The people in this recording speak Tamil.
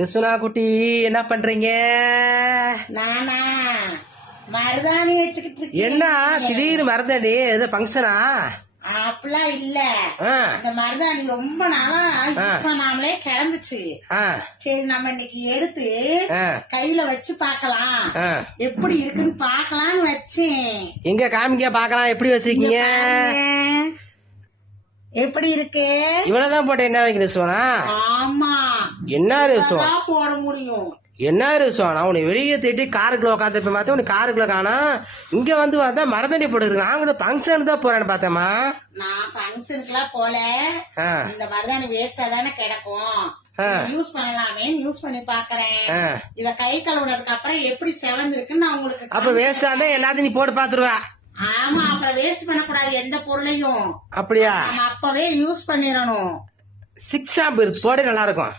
ரிசுனா குட்டி என்ன பண்றீங்க? நானா மருதாணி வச்சுக்கிட்டு இருக்கேன். என்ன திடீர்னு மருதாணி? ஏதோ ஃபங்க்ஷனா? அப்படிலாம் இல்ல. இந்த மருதாணி ரொம்ப நாளா யூஸ் பண்ணாமலே கிடந்துச்சு. சரி நம்ம இன்னைக்கு எடுத்து கையில வச்சு பாக்கலாம், எப்படி இருக்குன்னு பாக்கலாம்னு வச்சேன். எங்க காமிக்க பாக்கலாம், எப்படி வச்சிருக்கீங்க? எப்படி இருக்கு? இவ்வளவுதான் போட்டு என்ன வைக்க ரிசுவனா? ஆமா, என்ன ரிசுவா போட முடியும். என்ன ரிசுவனா? உன்னை வெளியே தேடி காருக்குள்ள உட்காந்துருப்ப பார்த்தா உனக்கு காருக்குள்ள காணா. இங்க வந்து பார்த்தா மரதண்டி போட்டுருக்கு. நான் கூட ஃபங்க்ஷன் தான் போறேன்னு பார்த்தேம்மா. நான் ஃபங்க்ஷனுக்குலாம் போல. இந்த மருதாணி வேஸ்டா தானே கிடக்கும், யூஸ் பண்ணலாமே யூஸ் பண்ணி பாக்குறேன். இத கை கழுவுனதுக்கு அப்புறம் எப்படி செவந்திருக்குன்னு நான் உங்களுக்கு. அப்ப வேஸ்டா இருந்தா எல்லாத்தையும் நீ போட்டு பாத்துருவா? ஆமா, அப்புறம் வேஸ்ட் பண்ணக்கூடாது எந்த பொருளையும். அப்படியா? நம்ம அப்பவே யூஸ் பண்ணிடணும். 6 ஆம்பு போட நல்லா இருக்கும்.